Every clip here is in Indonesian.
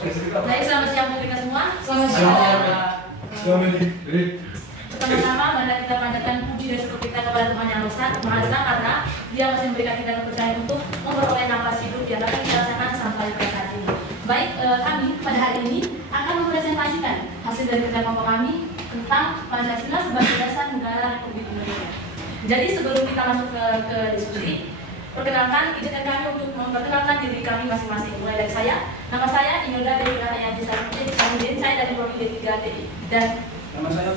Baik, selamat siang kita semua. Selamat siang. Pertama-tama, mari kita panjatkan puji dan syukur kita kepada Tuhan Yang Maha Esa karena Dia masih memberikan kita kepercayaan untuk memperoleh nafas hidup yang dapat kita rasakan sampai pada saat ini. Baik, kami pada hari ini akan mempresentasikan hasil dari kerja kelompok kami tentang Pancasila sebagai dasar negara Republik Indonesia. Jadi sebelum kita masuk ke diskusi, perkenalkan, izinkan kami untuk memperkenalkan diri kami masing-masing. Mulai dari saya, nama saya Imelda Dewi Rahayati Sarmuddin, saya dari Prodi D3 TI. Dan nama saya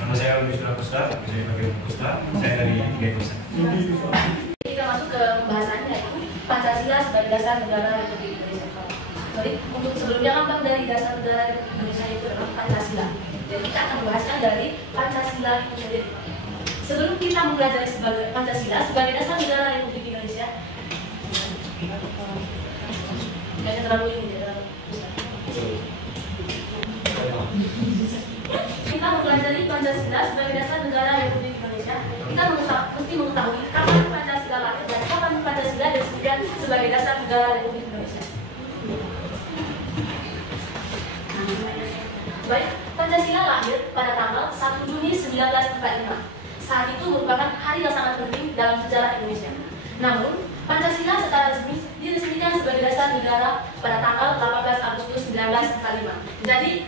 Nama saya Wisnu Kusda, saya dari Kusda, saya dari Kusda. Kita masuk ke pembahasannya, yaitu Pancasila sebagai dasar negara Republik Indonesia. Sorry, untuk sebelumnya lambang dari dasar negara Republik Indonesia itu adalah Pancasila. Jadi kita akan membahaskan dari Pancasila itu sendiri. Sebelum kita mempelajari sebagai Pancasila sebagai dasar negara Republik Indonesia, nggak terlalu ini, terlalu kita mempelajari Pancasila sebagai dasar negara Republik Indonesia, kita mesti mengetahui kapan Pancasila lahir dan kapan Pancasila diresmikan sebagai dasar negara Republik Indonesia. Baik, Pancasila lahir pada tanggal 1 Juni 1945. Saat itu merupakan hari yang sangat penting dalam sejarah Indonesia. Namun, Pancasila secara resmi diresmikan sebagai dasar negara pada tanggal 18 Agustus 1945. Jadi,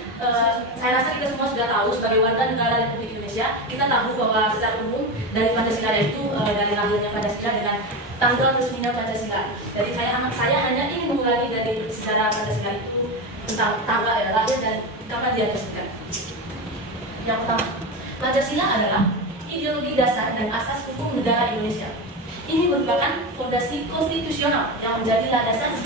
saya rasa kita semua sudah tahu sebagai warga negara Republik Indonesia, kita tahu bahwa secara umum dari Pancasila itu dari lahirnya Pancasila dengan tanggal resminya Pancasila. Jadi saya hanya ingin mengulangi dari sejarah Pancasila itu tentang tanggal lahir dan kapan dia diresmikan. Yang pertama, Pancasila adalah ideologi dasar dan asas hukum negara Indonesia. Ini merupakan fondasi konstitusional yang menjadi landasan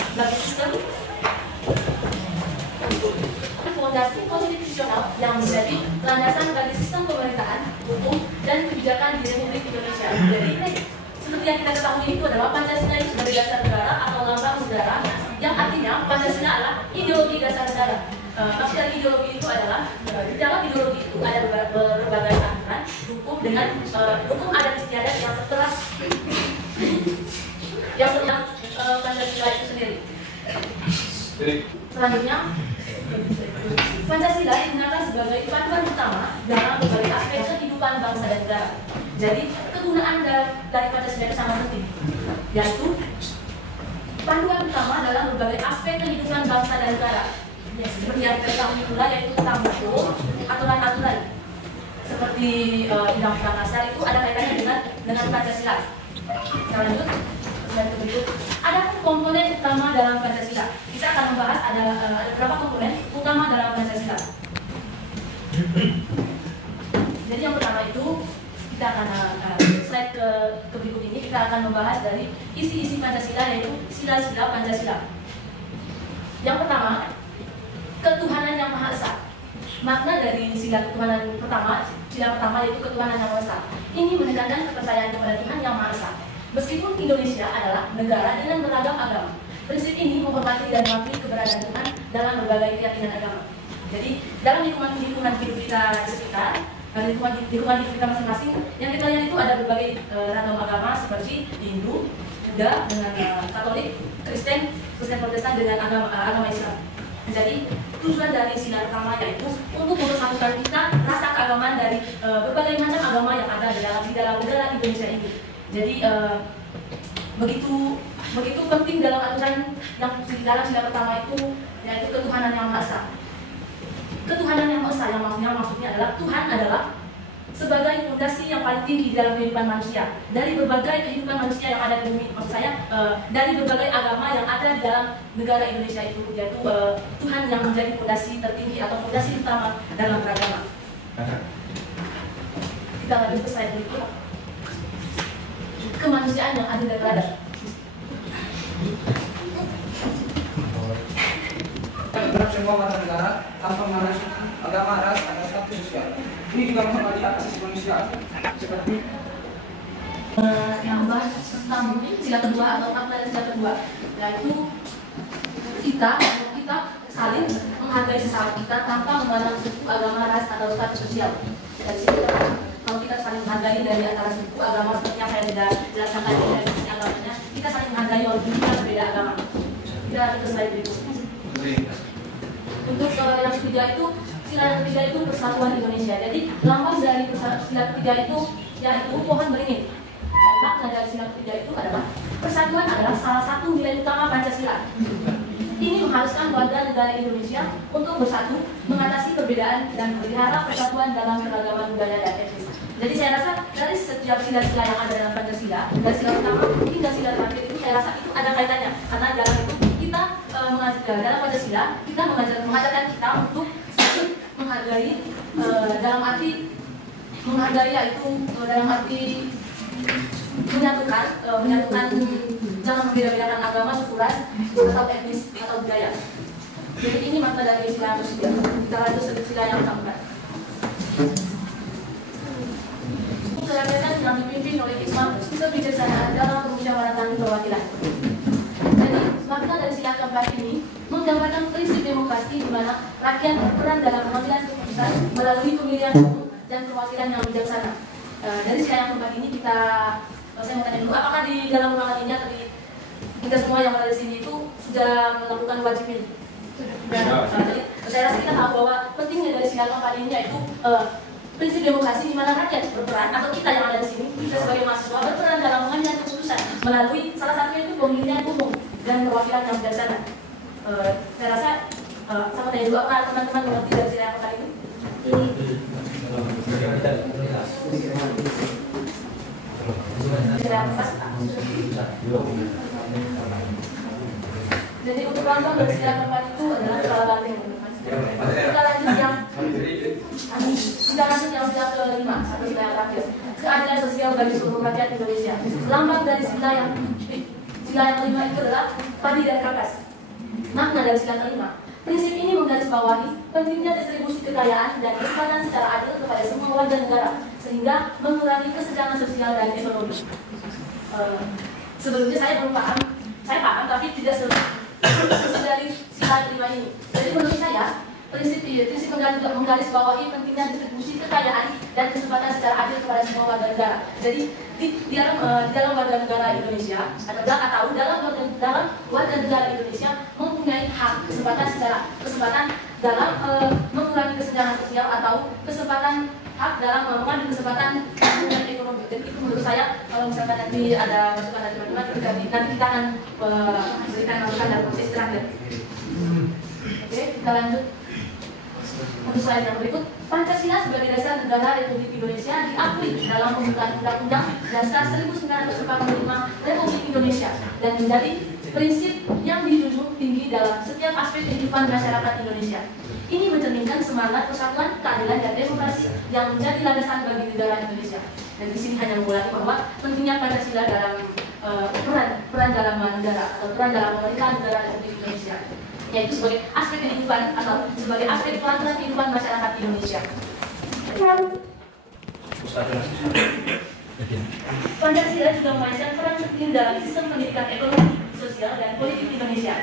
bagi sistem pemerintahan, hukum, dan kebijakan di Republik Indonesia. Jadi, seperti yang kita ketahui itu adalah Pancasila itu sebagai dasar negara atau lambang negara, yang artinya Pancasila adalah ideologi dasar negara. Maksud dari ideologi itu adalah di dalam ideologi itu ada berbagai aturan hukum dengan hukum adat istiadat yang tertera yang tentang Pancasila itu sendiri. Selanjutnya, Pancasila digunakan sebagai panduan utama dalam berbagai aspek kehidupan bangsa dan negara. Jadi kegunaan dari Pancasila itu sangat penting, yaitu panduan utama dalam berbagai aspek kehidupan bangsa dan negara. Seperti yang kita ketahui pula yaitu tentang hukum, aturan-aturan seperti undang-undang dasar itu ada kaitannya dengan Pancasila. Kita lanjut slide berikut. Ada komponen utama dalam Pancasila. Kita akan membahas ada beberapa komponen utama dalam Pancasila. Jadi yang pertama itu kita akan slide ke berikut ini kita akan membahas dari isi-isi Pancasila yaitu sila-sila Pancasila. Yang pertama, ketuhanan yang Maha Esa. Makna dari sila ketuhanan pertama yaitu ketuhanan yang Maha Esa. Ini menekankan kepercayaan kepada Tuhan yang Maha Esa. Meskipun Indonesia adalah negara dengan beragam agama, prinsip ini menghormati dan mengakui keberadaan Tuhan dalam berbagai keyakinan agama. Jadi dalam lingkungan hidup kita di sekitar, lingkungan hidup kita masing-masing, yang kita lihat itu ada berbagai ragam agama seperti Hindu, Buddha dengan Katolik, Kristen Protestan dengan agama Islam. Jadi tujuan dari sila pertama yaitu untuk mempersatukan kita rasa keagamaan dari berbagai macam agama yang ada di dalam negara Indonesia ini. Jadi begitu penting dalam aturan yang di dalam sila pertama itu yaitu ketuhanan yang Maha Esa. Ketuhanan yang Maha Esa yang maksudnya adalah Tuhan adalah sebagai fondasi yang paling tinggi dalam kehidupan manusia. Dari berbagai kehidupan manusia yang ada di bumi, maksud saya dari berbagai agama yang ada di dalam negara Indonesia itu, yaitu Tuhan yang menjadi fondasi tertinggi atau fondasi utama dalam beragama. Kita lanjut ke slide berikut. Kemanusiaan yang adil dan beradab. terhadap semua warga negara tanpa memandang suku, agama, ras, atau status sosial. Ini juga menghormati hak asasi manusia seperti yang bahas tentang sila kedua atau makna dari sila kedua, yaitu kita saling menghargai sesama kita tanpa memandang suku, agama, ras, atau status sosial. Dari sini kita kalau kita saling menghargai dari antara suku, agama, seperti yang saya sudah jelaskan tadi dari sisi agamanya, kita saling menghargai walaupun kita berbeda agama. Kita lanjut ke slide berikut. Untuk yang ketiga itu, sila yang ketiga itu persatuan Indonesia. Jadi lambang dari sila ketiga itu yaitu pohon beringin. Dan makna dari sila ketiga itu adalah persatuan adalah salah satu nilai utama Pancasila. Ini mengharuskan warga negara Indonesia untuk bersatu, mengatasi perbedaan dan memelihara persatuan dalam keragaman budaya dan etnis. Jadi saya rasa dari setiap sila-sila yang ada dalam Pancasila, dari sila pertama hingga sila terakhir itu saya rasa itu ada kaitannya. Karena dalam itu kita dalam Pancasila kita mengajarkan kita untuk saling menghargai dalam arti menghargai yaitu dalam arti menyatukan jangan membeda-bedakan agama, suku, ras, atau etnis atau budaya. Jadi ini makna dari sila yang ketiga. Kita lanjut ke sila yang keempat. Kegiatan yang dipimpin oleh Islam kebijaksanaan dalam permusyawaratan perwakilan. Jadi makna dari sila keempat ini menggambarkan prinsip demokrasi di mana rakyat berperan dalam pengambilan keputusan melalui pemilihan umum dan perwakilan yang bijaksana. Dari sila yang keempat ini saya mau tanya dulu, apakah di dalam ruangan ini atau kita semua yang ada di sini itu sudah melakukan wajib ini? Jadi saya rasa kita tahu bahwa pentingnya dari sila keempat ini yaitu prinsip demokrasi di mana rakyat berperan atau kita yang ada di sini, kita sebagai mahasiswa berperan dalam mengambil keputusan melalui salah satunya itu pemilihan umum dan perwakilan yang bijaksana. Saya rasa sama tanya dulu, apakah teman-teman mengerti dari sila yang keempat ini? Jadi untuk lambang dari sila keempat itu adalah kepala banteng. Kita lanjut yang sila kelima atau sila yang terakhir, keadilan sosial bagi seluruh rakyat Indonesia. Lambang dari sila yang kelima itu adalah padi dan kapas. Makna dari sila kelima, prinsip ini menggarisbawahi pentingnya distribusi kekayaan dan kesempatan secara adil kepada semua warga negara sehingga mengurangi kesenjangan sosial dan ekonomi. Sebelumnya saya belum paham, saya paham tapi tidak sesuai dari sila kelima ini. Jadi menurut saya prinsip menggarisbawahi pentingnya distribusi kekayaan dan kesempatan secara adil kepada semua warga negara. Jadi di dalam warga negara Indonesia atau dalam warga negara Indonesia mempunyai hak kesempatan dalam mengurangi kesenjangan sosial atau hak dalam mengambil kesempatan dan ekonomi. Dan itu menurut saya kalau misalkan nanti ada masukan dari teman-teman nanti kita akan berikan masukan dalam proses terakhir. Oke, kita lanjut. Untuk slide yang berikut, Pancasila sebagai dasar negara Republik Indonesia diakui dalam pembukaan Undang-Undang Dasar 1945 Republik Indonesia dan menjadi prinsip yang dijunjung tinggi dalam setiap aspek kehidupan masyarakat Indonesia. Ini mencerminkan semangat persatuan, keadilan, dan demokrasi yang menjadi landasan bagi negara Indonesia. Dan di sini hanya mengulangi bahwa pentingnya Pancasila dalam peran dalam negara atau peran dalam pemerintahan negara Republik Indonesia, yaitu sebagai aspek kehidupan atau sebagai aspek pelaksanaan kehidupan masyarakat Indonesia. Pancasila juga memainkan peran penting dalam sistem pendidikan ekonomi, sosial, dan politik Indonesia.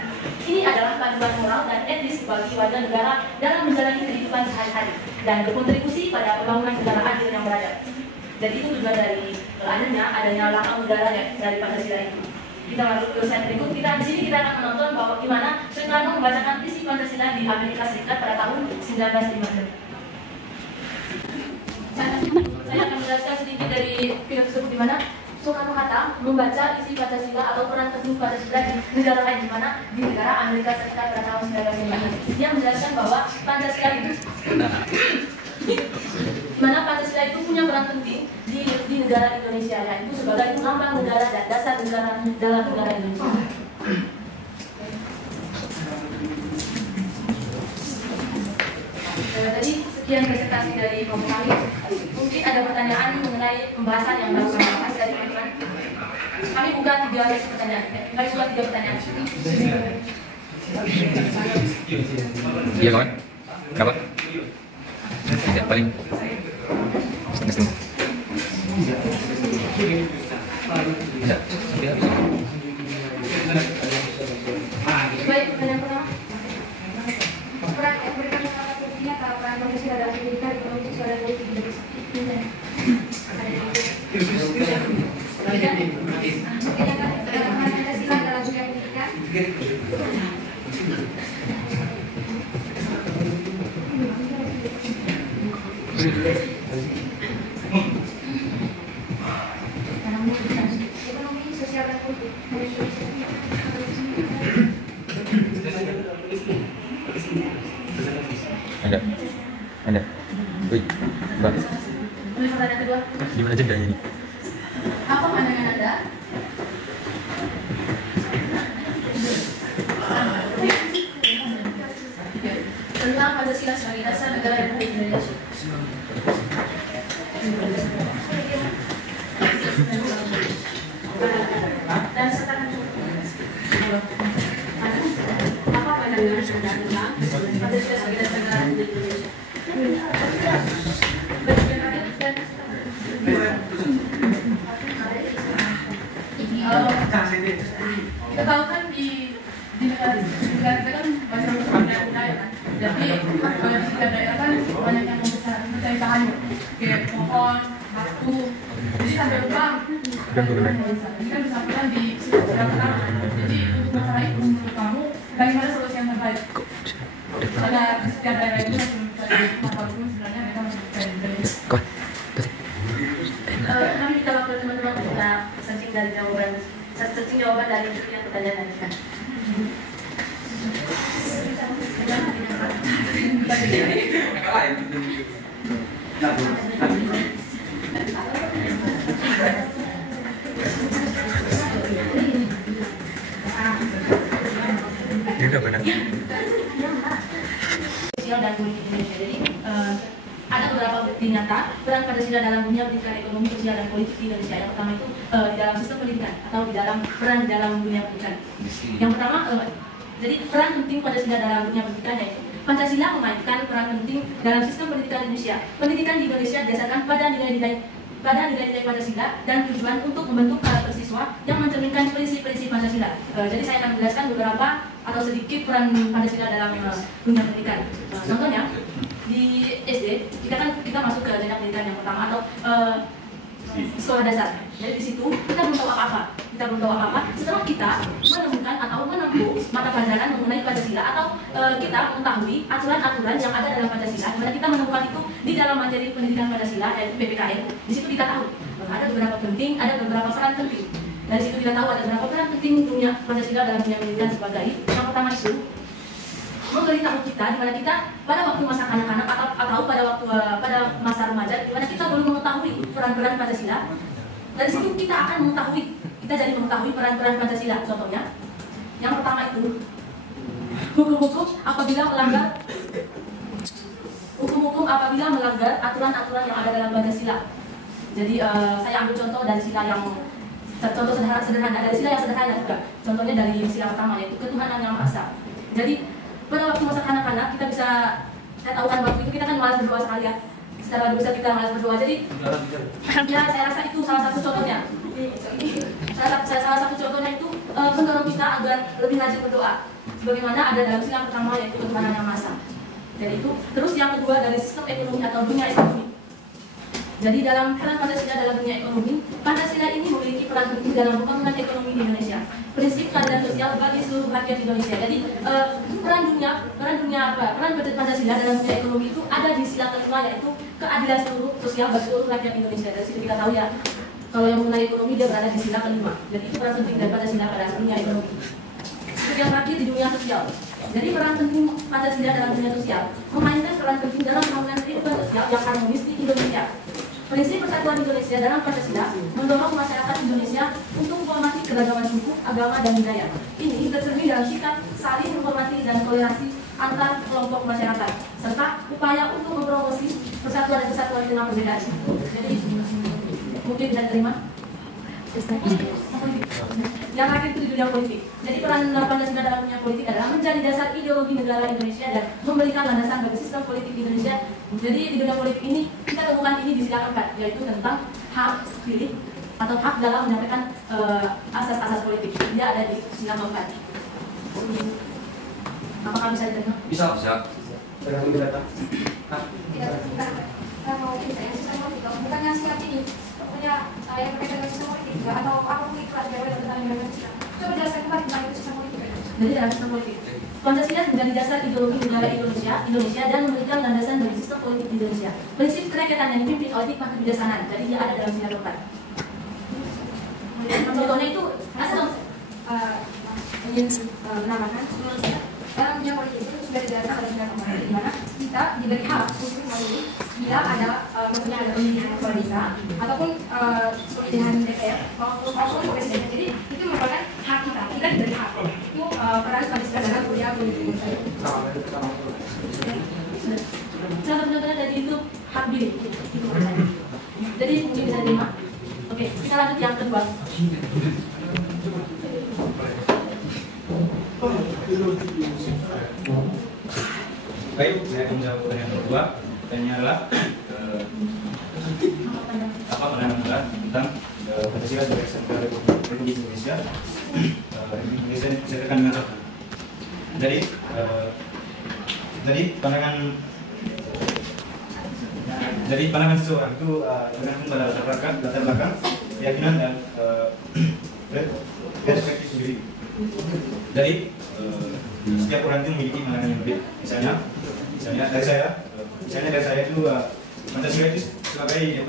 Ini adalah panduan moral dan etis bagi warga negara dalam menjalani kehidupan sehari-hari dan berkontribusi pada pembangunan negara adil yang beradab. Jadi itu juga dari adanya lambang negara dari Pancasila itu. Kita masuk ke slide berikut. Di sini kita akan menonton bahwa gimana Soekarno membacakan isi Pancasila di Amerika Serikat pada tahun 1950. Saya akan menjelaskan sedikit dari film tersebut di mana Soekarno-Hatta membaca isi Pancasila atau peran penting Pancasila di negara lain di mana di negara Amerika Serikat pada tahun 1950. Yang menjelaskan bahwa Pancasila itu punya peran penting di negara Indonesia, yaitu sebagai lambang negara dan dasar negara dalam negara Indonesia. Jadi sekian presentasi dari Bapak kami. Mungkin ada pertanyaan mengenai pembahasan yang baru kami bahas dari teman-teman. Kami buka 3 sesi pertanyaan. Kami buka 3 pertanyaan. Iya kawan, kapan? Ya paling setengah. Bisa, sampai habis. Baik, pertanyaan pertama. pelaksanaan Pancasila dalam pendidikan, ekonomi, sosial, dan politik Indonesia. Pancasila dalam dunia pendidikan. Ekonomi, sosial, dan politik Ada. Wih, Mbak. Pertanyaan kedua, Gimana jendanya ini? apa pandangan Anda tentang Pancasila sebagai dasar negara Republik Indonesia? Dan sertakan apa pandangan Anda tentang Pancasila sebagai dasar negara Republik Indonesia? Kita tahu kan di negara kita kan banyak budaya kan, jadi kalau di setiap daerah kan banyak yang mencari bahan kayak pohon, batu, jadi sampai lupa ini kan disampaikan di Jakarta. Jadi untuk masalah itu menurut kamu bagaimana solusi yang terbaik? Karena di setiap daerah itu masih mencari masalah itu sebenarnya mereka masih mencari. Kami minta waktu teman-teman kita searching jawaban dari yang pertanyaan tadi kan. Sosial dan politik Indonesia. Jadi ada beberapa bukti nyata peran Pancasila dalam dunia pendidikan, ekonomi, sosial, dan politik di Indonesia. Yang pertama itu di dalam sistem pendidikan atau di dalam peran dalam dunia pendidikan. Yang pertama, jadi peran penting Pancasila dalam dunia pendidikan yaitu Pancasila memainkan peran penting dalam sistem pendidikan Indonesia. Pendidikan di Indonesia didasarkan pada nilai-nilai Pancasila dan tujuan untuk membentuk karakter siswa yang mencerminkan prinsip-prinsip Pancasila. Jadi saya akan menjelaskan beberapa atau sedikit peran Pancasila dalam dunia pendidikan. Contohnya di SD kita masuk ke jenjang pendidikan yang pertama atau sekolah dasar. Jadi di situ kita belum tahu apa-apa. Setelah kita menemukan atau menempuh mata pelajaran mengenai Pancasila atau kita mengetahui aturan-aturan yang ada dalam Pancasila, dimana kita menemukan itu di dalam materi pendidikan Pancasila yaitu PPKN. Di situ kita tahu ada beberapa peran penting. Dari situ kita tahu ada beberapa peran penting dunia Pancasila dalam dunia pendidikan sebagai yang pertama itu memberitahu kita di mana kita pada waktu masa kanak-kanak atau pada masa remaja di mana kita belum mengetahui peran-peran Pancasila. Dari situ kita akan jadi mengetahui peran-peran Pancasila. Contohnya, yang pertama itu hukum-hukum apabila melanggar aturan-aturan yang ada dalam Pancasila. Jadi saya ambil contoh dari sila yang sederhana, dari sila yang sederhana juga. Contohnya dari sila pertama yaitu ketuhanan yang Maha Esa. Jadi pada waktu masa kanak-kanak saya tahu kan waktu itu kita kan malas berdoa sekali ya. Secara dosa kita malas berdoa. Jadi ya saya rasa itu salah satu contohnya. Salah satu contohnya itu mendorong kita agar lebih rajin berdoa. Sebagaimana ada dalam sila pertama yaitu ketuhanan yang Maha Esa. Jadi itu terus yang kedua dari sistem ekonomi atau dunia ekonomi. Jadi dalam peran Pancasila dalam dunia ekonomi, Pancasila ini memiliki peran penting dalam pembangunan ekonomi di Indonesia. Prinsip keadilan sosial bagi seluruh rakyat Indonesia. Jadi peran Pancasila dalam dunia ekonomi itu ada di sila kelima yaitu keadilan sosial bagi seluruh rakyat Indonesia. Dari situ kita tahu ya, kalau yang mengenai ekonomi dia berada di sila kelima. Jadi itu peran penting dari Pancasila pada dunia ekonomi. Yang terakhir di dunia sosial. Jadi peran penting Pancasila dalam dunia sosial memainkan peran penting dalam pembangunan kehidupan sosial yang harmonis di Indonesia. Prinsip persatuan Indonesia dalam Pancasila mendorong masyarakat Indonesia untuk menghormati keragaman suku, agama, dan budaya. Ini tercermin dalam sikap saling menghormati dan toleransi antar kelompok masyarakat, serta upaya untuk mempromosi persatuan dan kesatuan di tengah perbedaan. Jadi mungkin bisa diterima. Yang terakhir itu di dunia politik. Jadi peran Pancasila dalam dunia politik adalah menjadi dasar ideologi negara Indonesia dan memberikan landasan bagi sistem politik di Indonesia. Jadi di dunia politik ini kita temukan ini di sila keempat, yaitu tentang hak pilih atau hak dalam menyampaikan asas-asas politik. Dia ada di sila keempat. Apakah bisa diterima? Bisa. tidak terbuka. Saya mau minta yang sistem politik, bukannya siap ini, pokoknya yang berkaitan dengan sistem politik juga atau apapun itu lah yang tentang Pancasila. Coba jelaskan kembali tentang itu sistem politik. Jadi dalam sistem politik, Pancasila menjadi dasar ideologi negara Indonesia dan memberikan landasan bagi sistem politik di Indonesia. Prinsip kerakyatan yang dipimpin oleh hikmah kebijaksanaan, jadi dia ada dalam Sila keempat. Contohnya itu, ingin menambahkan dalam dunia politik itu sudah dijelaskan dalam Sila keempat, di mana kita diberi hak untuk memilih bila ada maksudnya ada pemilihan kepala desa ataupun pemilihan DPR maupun presiden. Jadi itu merupakan hak kita diberi hak. Itu peran Pancasila dalam dunia politik. salah satu contohnya dari itu hak pilih. Jadi mungkin bisa diterima. Oke, kita lanjut yang kedua. Baik, saya akan menjawab pertanyaan kedua. Pertanyaannya adalah apa pandangan Anda tentang Pancasila sebagai dasar Republik Indonesia? Republik Indonesia diserahkan dengan apa? Jadi pandangan seseorang itu tergantung pada latar belakang, keyakinan dan perspektif sendiri. Jadi setiap orang itu memiliki pandangan yang berbeda. Misalnya dari saya itu Pancasila itu sebagai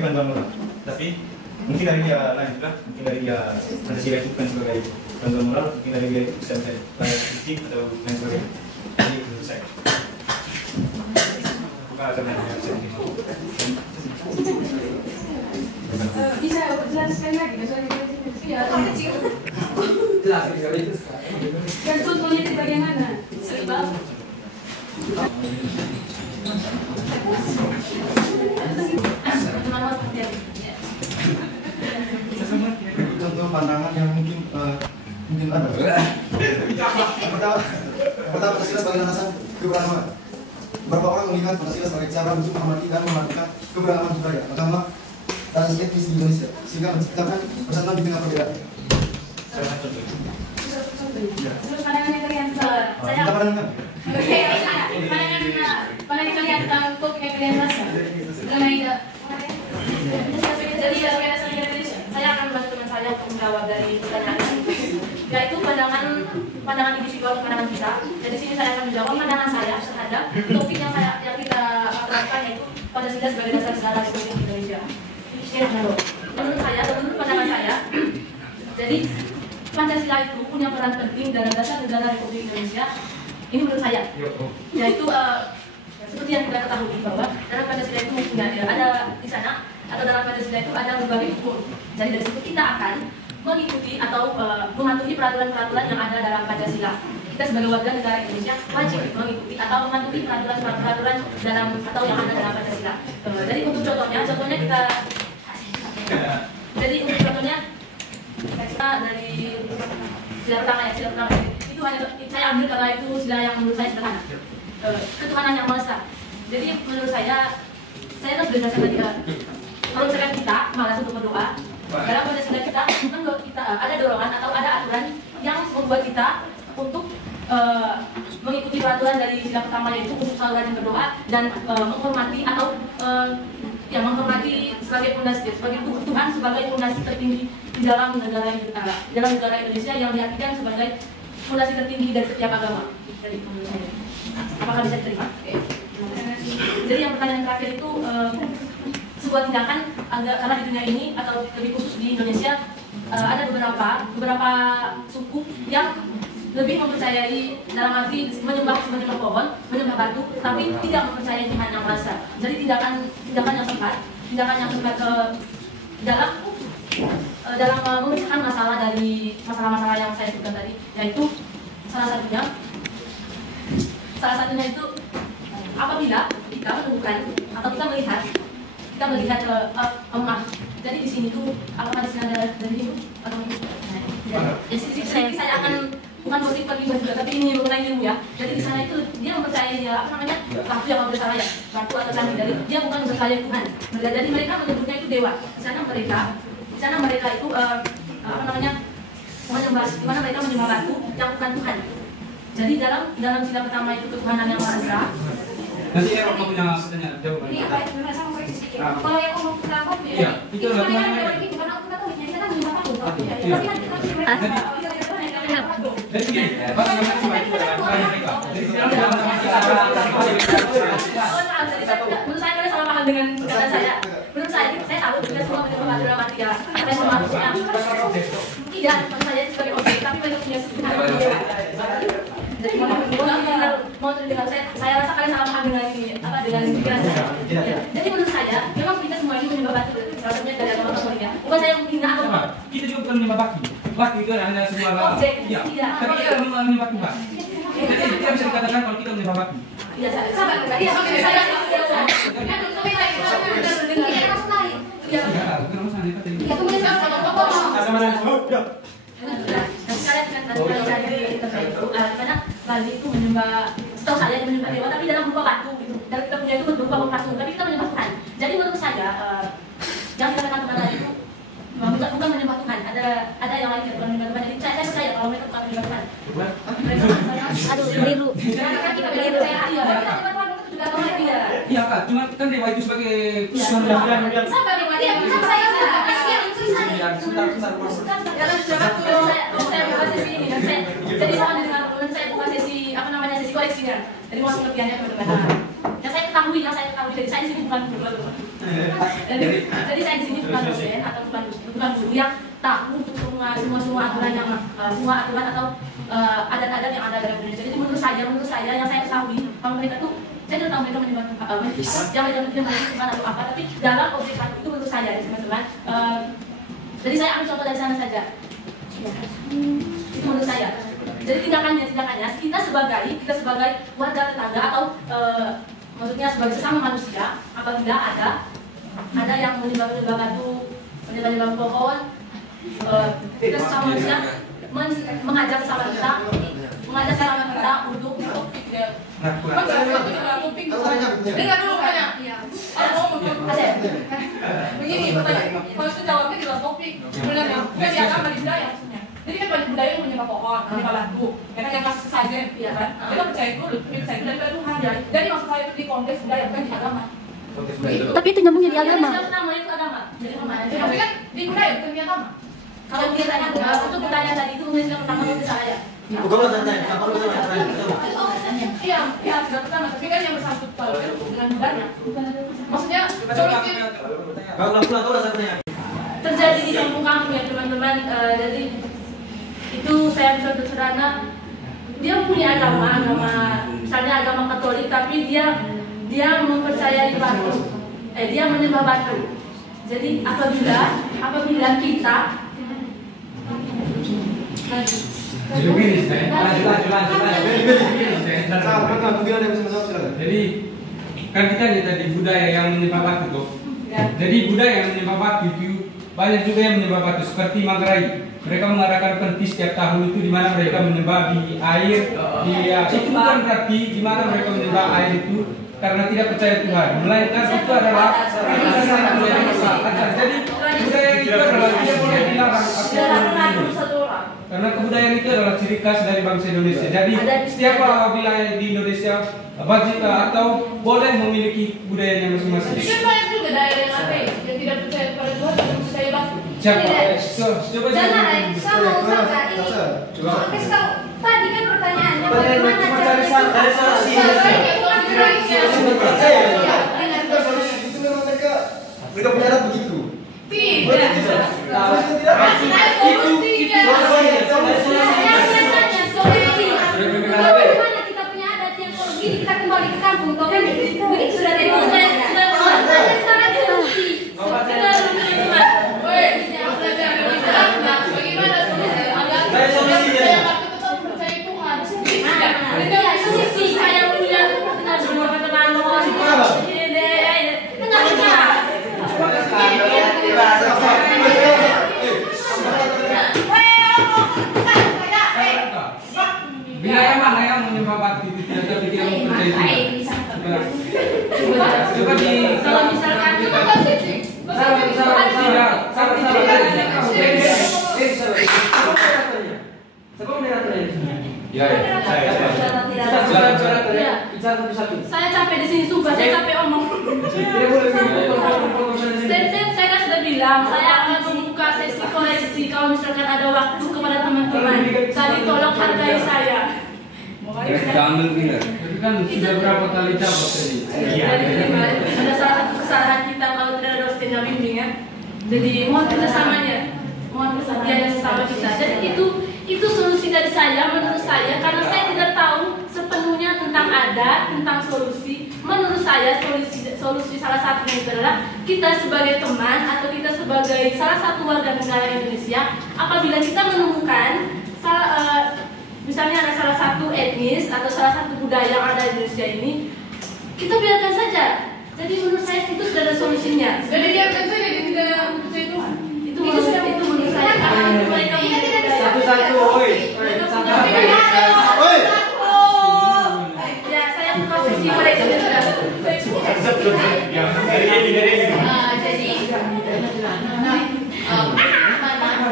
panduan moral. Tapi mungkin dari dia lain juga, mungkin dari dia Pancasila itu bukan sebagai panduan moral, mungkin dari dia itu bisa menjadi politik atau lain sebagainya. Jadi menurut saya. Bukan karena dia sedikit. Bisa jelaskan lagi, soalnya ya kecil. Jelas itu. Dan contohnya itu bagaimana? Seribal. Contoh pandangan yang mungkin ada. Pertama Pancasila sebagai landasan keberagaman. Beberapa orang melihat Pancasila sebagai cara untuk menghormati dan mematikan keberagaman budaya, agama, dan etnis di Indonesia, sehingga menciptakan persatuan di tengah perbedaan. Terus pandangannya kalian Saya pandangan kalian tentang kok yang kalian rasa mengenai jadi saya akan membantu teman saya untuk menjawab dari pertanyaan yaitu pandangan individual pandangan kita. Jadi sini saya akan menjawab pandangan saya terhadap topik yang kita terapkan yaitu Pancasila sebagai dasar negara Republik Indonesia. Menurut pandangan saya, jadi Pancasila itu punya peran penting dalam dasar negara Republik Indonesia. Ini menurut saya, yaitu seperti yang kita ketahui bahwa dalam Pancasila itu ada di sana atau dalam Pancasila itu ada berbagai hukum. Jadi dari situ kita akan mengikuti atau mematuhi peraturan-peraturan yang ada dalam Pancasila. Kita sebagai warga negara Indonesia wajib mengikuti atau mematuhi peraturan-peraturan dalam atau yang ada dalam Pancasila. Jadi untuk contohnya kita dari sila pertama itu hanya saya ambil karena itu sila yang menurut saya sederhana, ketuhanan yang maha esa. Jadi menurut saya kan sudah jelaskan tadi kalau misalkan kita malas untuk berdoa dalam Pancasila kita ada dorongan atau ada aturan yang membuat kita untuk mengikuti peraturan dari sila pertama yaitu untuk selalu rajin berdoa dan menghormati atau menghormati sebagai fondasi, sebagai Tuhan sebagai fondasi tertinggi di dalam negara Indonesia yang diartikan sebagai fondasi tertinggi dari setiap agama. Jadi menurut saya, apakah bisa diterima? Jadi yang pertanyaan terakhir itu sebuah tindakan karena di dunia ini atau lebih khusus di Indonesia ada beberapa suku yang lebih mempercayai dalam arti menyembah pohon, menyembah batu, tapi tidak mempercayai Tuhan yang Maha Esa. Jadi tindakan yang tepat dalam memecahkan masalah dari masalah-masalah yang saya sebutkan tadi, yaitu salah satunya itu apabila kita menemukan atau kita melihat emas. Jadi di sini tuh apakah di sini ada dari itu atau saya akan bukan musik terlibat juga, tapi ini mengenai ilmu ya. Jadi di sana itu dia mempercayai batu yang bersalah ya, batu atau candi. Jadi dia bukan mempercayai Tuhan. Jadi mereka menyebutnya itu dewa. Di sana mereka itu menyembah, mereka menyembah batu yang bukan Tuhan. Jadi dalam sila pertama itu ketuhanan yang maha esa. Nanti Errol kamu punya pertanyaan jawaban. Ini apa ya? Sama koreksi sedikit. Ah. Kalau yang ngomong tentang kopi, Iya, itu itu adalah sebenarnya teman-teman. ini bukan aku tahu, kita kan menyebab aku. Iya. Tapi kan kita Jadi gini, Pak yang cuma itu adalah mereka. Jadi sekarang sudah Menurut saya kalian salah paham dengan kata saya. Menurut saya tahu kita semua menyebabkan dalam arti ya. Kita semua manusia. Tidak, maksud saya sebagai objek, tapi mereka punya sebuah. Jadi mau terdengar saya rasa kalian salah paham dengan ini, apa dengan pikiran saya. Jadi menurut saya, memang kita semua ini menyembah batu, maksudnya dari agama Katoliknya. Bukan saya menghina agama. kita juga bukan menyembah batu. Batu itu hanya sebuah Objek, iya. iya. Tapi kita menyembah Tuhan. Jadi tidak bisa dikatakan kalau kita menyembah batu. Iya, sabar. Iya, saya Bali itu menyembah, setahu saya menyembah dewa, tapi dalam berupa batu gitu. Dan kita punya itu berupa patung, tapi kita menyembah Tuhan. Jadi menurut saya, yang dikatakan teman tadi itu bukan menyembah Tuhan. Ada yang lain yang bukan menyembah Tuhan. Jadi saya percaya kalau mereka bukan menyembah Tuhan. Aduh, keliru. Iya Kak, cuma kan dewa itu sebagai jadi mohon dengan saya buka sesi apa namanya sesi koleksinya. Jadi mohon pengertiannya teman-teman. Yang saya ketahui dari saya di sini bukan guru. Jadi saya di sini bukan dosen atau bukan guru yang tahu untuk semua aturan yang semua aturan atau adat-adat yang ada dalam Indonesia. Jadi menurut saya yang saya ketahui kalau mereka tuh saya tidak tahu mereka menyembah yang menyembah Tuhan atau apa, tapi dalam objek batu itu menurut saya teman-teman. Jadi saya ambil contoh dari sana saja. Itu menurut saya. Jadi tindakannya kita sebagai warga tetangga atau maksudnya sebagai sesama manusia, apabila ada yang menyembah batu, menyembah pohon, kita sesama manusia mengajak sesama kita untuk dengar dulu banyak. Begini pertanyaan, kalau itu jawabnya di luar topik sebenarnya bukan di agama, di budaya maksudnya. Jadi kan banyak budaya yang menyembah pohon, menyembah batu, karena yang kasih saja, ya kan? Kita percaya itu daripada Tuhan. Jadi maksud saya itu di konteks budaya bukan di agama. Tapi itu nyambungnya di agama. Itu agama. Tapi kan di budaya bukan di agama. Kalau dia tanya untuk bertanya tadi itu mungkin pertama kali saya. Bukan tanya, apa lu tanya? Iya, sudah pertama. Tapi kan yang bersangkutan dengan budaya. Maksudnya solusi. Kalau tanya. Terjadi di kampung-kampung ya teman-teman. Jadi itu saya bisa bercerana. Dia punya agama, misalnya agama Katolik, tapi dia mempercayai batu. Dia menyembah batu. Jadi apabila kita Jadi kan kita lihat tadi budaya yang menyembah batu tuh. Jadi budaya yang menyembah batu itu banyak juga yang menyembah batu seperti Manggarai. Mereka mengadakan pentas setiap tahun itu di mana mereka menyembah di air. Itu bukan berarti di mana mereka menyembah air itu karena tidak percaya Tuhan, melainkan itu adalah jadi budaya itu adalah tidak boleh dilarang karena kebudayaan itu adalah ciri khas dari bangsa Indonesia. Jadi setiap wilayah di Indonesia wajib atau boleh memiliki budayanya masing-masing. Tapi kan banyak juga daerah yang aneh yang tidak percaya kepada Tuhan dan percaya batu. Siapa? Coba Tadi kan pertanyaannya bagaimana cara Mereka punya adat begitu. Tidak. Bagaimana kita punya adat yang kalau begini kita kembali ke kampung, toh kan begitu sudah wilayah mana yang menyembah batu itu tidak tapi tidak mempercayai Tuhan? Sudah ambil winner. Tapi kan sudah berapa kali cabut tadi? Ada salah satu kesalahan kita kalau tidak ada dosen yang bimbing ya. Jadi mohon kerjasamanya, mohon kesatiannya sesama kita. Jadi itu solusi dari saya, menurut saya, karena saya tidak tahu sepenuhnya tentang adat, tentang solusi. Menurut saya solusi salah satunya itu adalah kita sebagai teman atau kita sebagai salah satu warga negara Indonesia, apabila kita menemukan misalnya ada salah satu etnis atau salah satu budaya yang ada di Indonesia ini, kita biarkan saja. Jadi menurut saya itu sudah ada solusinya. Jadi biarkan saja dia tidak percaya Tuhan. Itu menurut saya karena mereka Satu-satu, oi. Oi. ya saya buka sisi mereka sudah.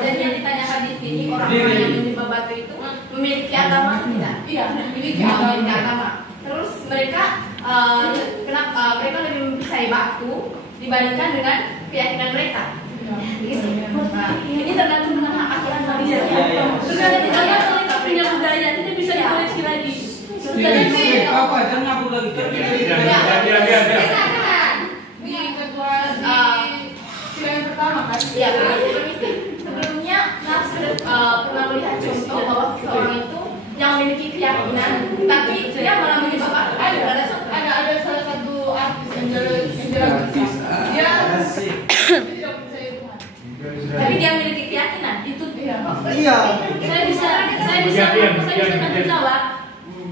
Jadi yang ditanyakan di sini orang-orang yang menyembah batu itu memiliki agama tidak? Iya, memiliki agama. Terus mereka mereka lebih mempercayai batu dibandingkan dengan keyakinan mereka. Gitu. Nah, ini tergantung dengan hak asasi manusia. Tergantung mereka punya budaya, tidak bisa dikoreksi lagi. Apa? Jangan aku lagi. Di ketua sila yang pertama kan? Ya, permisi. Sebelumnya pernah melihat contoh bahwa seseorang itu yang memiliki keyakinan, tapi dia malah menyebab batu. Ada salah satu artis Angela dia tidak percaya Tuhan. Tapi dia memiliki keyakinan. Itu Iya. Saya bisa kasih jawab.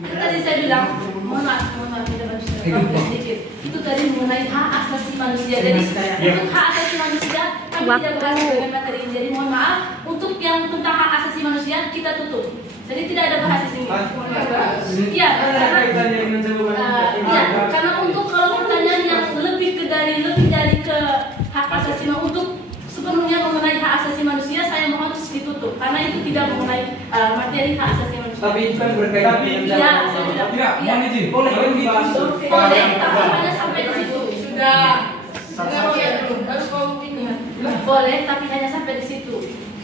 Tadi saya bilang, mohon maaf tidak bagus sedikit. Itu tadi mengenai hak asasi manusia. Jadi untuk hak asasi manusia kami tidak bahas dengan materi ini. Jadi mohon maaf untuk yang tentang hak asasi manusia kita tutup. Jadi tidak ada bahas di sini. Iya, karena untuk kalau pertanyaan yang lebih dari ke hak asasi manusia untuk sepenuhnya mengenai hak asasi manusia saya mohon ditutup karena itu tidak mengenai materi hak asasi manusia. Tapi itu kan berkaitan dengan Boleh, tapi hanya sampai di situ. Sudah harus kamu pindah. Boleh, tapi hanya sampai di situ.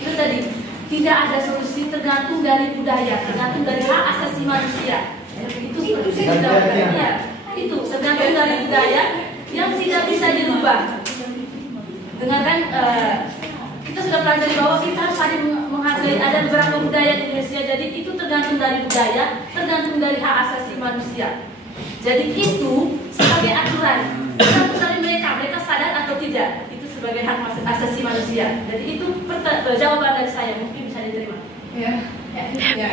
Itu tadi tidak ada solusi tergantung dari budaya, tergantung dari hak asasi manusia. Itu itu tergantung dari budaya yang tidak bisa dirubah. Dengarkan, kita sudah pelajari bahwa kita harus saling menghargai ada beberapa budaya di Indonesia. Jadi itu tergantung dari budaya, tergantung dari hak asasi manusia. Jadi itu sebagai aturan, tergantung dari mereka sadar atau tidak. Itu sebagai hak asasi manusia. Jadi itu jawaban dari saya, mungkin bisa diterima. Ya. ya.